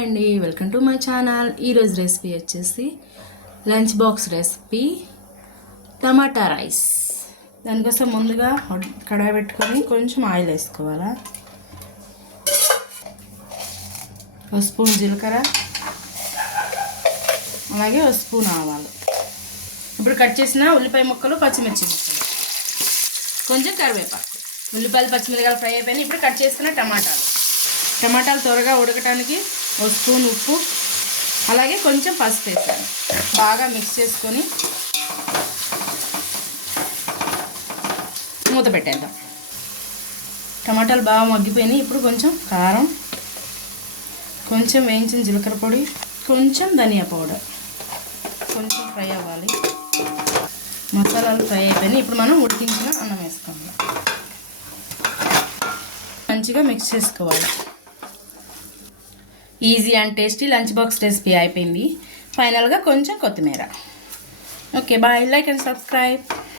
అండి welcome to my channel. ఈరోజు recipe వచ్చేసి లంచ్ బాక్స్ రెసిపీ టమాటా రైస్. దానికోసం ముందుగా కడాయి పెట్టుకొని కొంచెం ఆయిల్ వేసుకోవాలా. ఒక స్పూన్ జీలకర్ర, అలాగే ఒక స్పూన్ ఆవాలు. ఇప్పుడు కట్ చేసిన ఉల్లిపాయ ముక్కలు, పచ్చిమిర్చి ముక్కలు, కొంచెం కరివేపాకు. ఉల్లిపాయలు పచ్చిమిరకాయలు ఫ్రై అయిపోయినాయి. ఇప్పుడు కట్ చేసుకున్న టమాటాలు త్వరగా ఉడకటానికి ఒక స్పూన్ ఉప్పు, అలాగే కొంచెం పసుపు వేసాను. బాగా మిక్స్ చేసుకొని మూత పెట్టేద్దాం. టమాటాలు బాగా మగ్గిపోయినాయి. ఇప్పుడు కొంచెం కారం, కొంచెం వేయించిన జీలకర్ర పొడి, కొంచెం ధనియా పౌడర్, కొంచెం ఫ్రై అవ్వాలి. మసాలాలు ఫ్రై అయిపోయినాయి. ఇప్పుడు మనం ఉడికించిన అన్నం వేసుకోవాలి. మంచిగా మిక్స్ చేసుకోవాలి. Easy and tasty lunch box recipe అయిపోయింది. ఫైనల్గా కొంచెం కొత్తిమీర. Okay, bye. Like and subscribe.